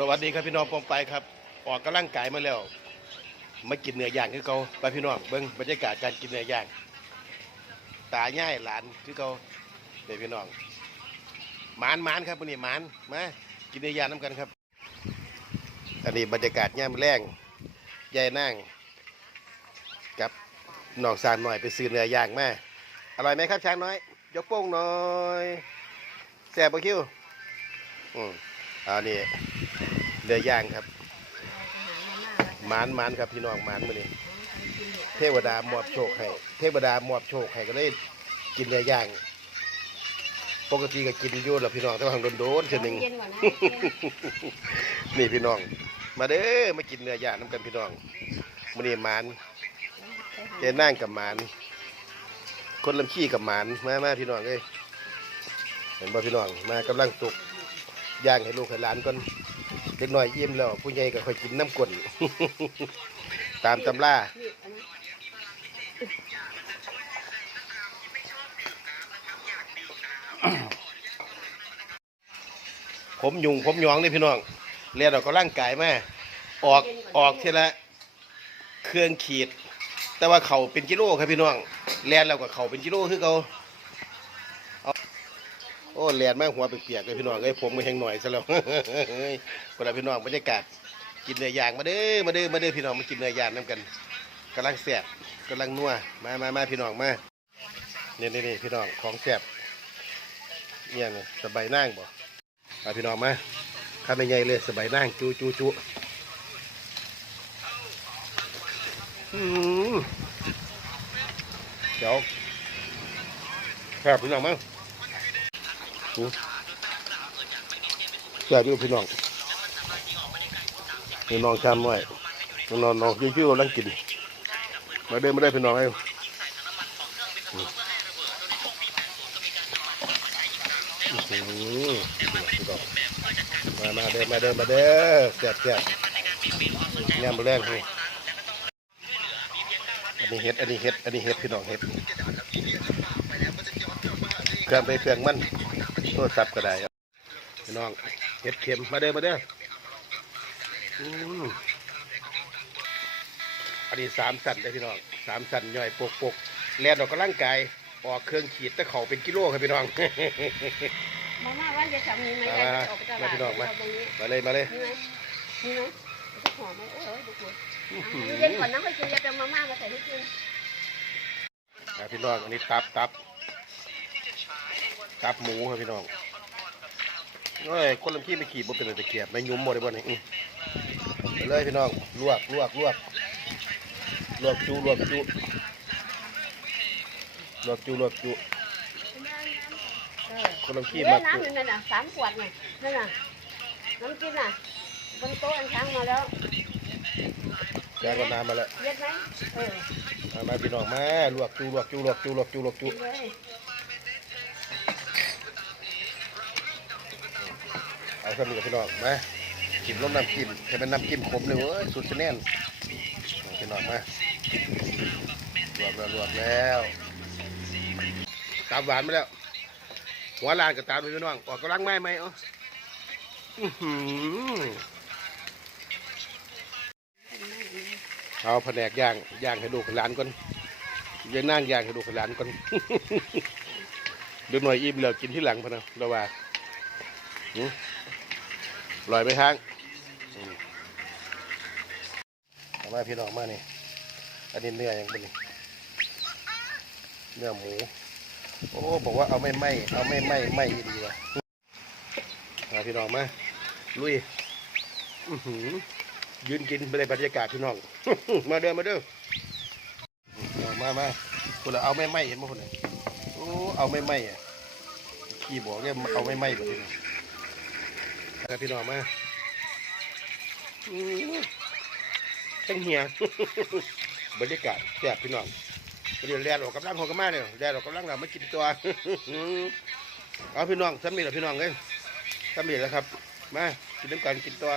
สวัสดีครับพี่น้องปองไปครับ ออกกำลังกายมาแล้วมากินเนื้อย่างคือเขาไปพี่น้องเบิ้งบรรยากาศการกินเนื้อย่าง ตาง่ายหลานคือเขาเดี๋ยวพี่น้องหมานหมานครับวันนี้หมานมากินเนื้อย่างน้ำกันครับ อันนี้บรรยากาศย่ามแรงยายนั่งกับน้องสามหน่อยไปซื้อเนื้อย่างมาอร่อยไหมครับช้างน้อย ยกโป้งหน่อยแซ่บปะคิวอืม อันนี้เนื้อย่างครับหมานหมานครับพี่น้องหมานมานี่เทวดามอบโชคให้เทวดามอบโชคให้ก็เลยกินเนื้อย่างปกติก็กินอยู่แล้วพี่น้องแต่ว่าทางโดนๆเช่นหนึ่งเย็นกว่านะนี่พี่น้อง มาเด้อมากินเนื้อย่างน้ำกันพี่น้องมื้อนี้หมานเจนั่งกับหมานคนลำขี้กับหมานมามาพี่น้องเอ้ยเห็นบ่พี่น้องมากำลังสุก ย่างให้ลูกให้หลานก่อนเด็กน้อยอิ่มแล้วผู้ใหญ่ก็ค่อยกินน้ำกลนตามตำราผมยุงผมยองนี่พี่น้องเรียนออกกำลังกายแมาออกออกทีละเครื่องขีด แต่ว่าเขาเป็นกิโลครับพี่น้องแลนแล้วก็เขาเป็นกิโลคือเขา แลนมาหัวเปียกๆเลยพี่น้องเอ้ยผมก็แห้งหน่อยซะแล้วเฮ้ยคนละพี่น้องบรรยากาศกินเนื้อย่างมาเด้อมาเด้อมาเด้อพี่น้องมากินเนื้อย่างน้ำกันกำลังแซ่บกำลังนัวมามามาพี่น้องมานี่นี่นี่พี่น้องของแซ่บเนี่ยนะสบายนั่งบ่มาพี่น้องมาข้าไม่ใหญ่เลยสบายนั่งจูจูจูเดี๋ยวแซ่บพี่น้องมั้ง แซ่บอยู่พี่น้องพี่น้องชามไว้น้องน้องยิ้วๆกำลังกิน มาเด้อมาได้พี่น้องเอ้มอื้อหือพี่น้องมามาเด้มาเด้มาเด้อแซ่บแซ่บยำแรงพี่อันนี้เห็ด อันนี้เห็ด อันนี้เห็ดพี่น้องเห็ดเครื่องไปเครื่องมัน โทรศัพท์ก็ได้ครับพี่น้องเห็ดเข็มมาเด้อมาเด้ออืมอันนี้สามสันได้อพี่น้องสามสันย่อยปกปกแล่นออกกำลังกายออกเครื่องขีดแต่เขาเป็นกิโลครับพี่น้องมาม่าว่าจะทำนี้ไหมมาจะออกไปตลาดมาพี่น้องมาเตรงนี้มาเลยมาเลยนี่ไหมนี่ไหมจะหอมไหมโอ้ยดูดูอะเย็นก่อนนะค่อยกินจะเป็นมาม่ามาใส่ให้กินอะพี่น้องอันนี้ตับตับ ตับหมูครับพี่น้องเอ้ยคนลำขี้ไปขี่บ่เป็นตะเกียบไม่ยุ่มหมดเลยบ่เนี่ยอื้อไปเลยพี่น้องลวกลวกลวกลวกจูลวกจูลวกจูลวกจูเออคนลำขี้เยมาอะน้ำอยู่นั่นน่ะสามขวดน่ะนั่นน่ะน้ำกินน่ะบนโต๊ะอันช้างมาแล้วแกงกับน้ำมาแล้วเย็นไหมเออมามาพี่น้องมาลวกจูลวกจูลวกจูลวกจูลวกจู กินเลยเอาสมุนพี่น้องมาจิ้มลงน้ำจิ้มให้มันน้ำจิ้มขมเลยเว้ยสุดแน่นพี่น้องมาลวกแล้วลวกแล้วตามหวานมาแล้ว หัวลานกับตามไปพี่น้องออกกำลังไม้ไหมเอ๋อเอาแผนกย่างย่างให้ดูกให้หลานก่อนยังนั่งย่างให้ดูกให้หลานก่อนดูหน่อยอิ่มแล้วกินที่หลังพะนะเราว่าหื ลอยไปทางอืมเอามาพี่น้องมานี่อันนี้เนื้อยังเป็นนี่เนื้อหมู โอ้บอกว่าเอาไม่ไหมเอาไม่ไหมไหมดีว่ะมาพี่น้องมาลุยอือหือยืนกินไปเลยบรรยากาศพี่น้อง มาเด้อมาเด้อมามาคนละเอาไม่ไหมเห็นไหมคนละโอ้เอาไม่ไหมอะขี้บอกเนี่ยเอาไม่ไหมแบบนี้ ครับพี่น้องมาอื้งเฮียบรรยากาศแซ่บพี่น้องเดี๋ยวแลนออกกำลังของกันมาเนี่ยแลนออกกำลังเราไม่กินตัวเอาพี่น้องสามีเหรอพี่น้องเลยสามีแล้วครับ มากินน้ำกันกินตัว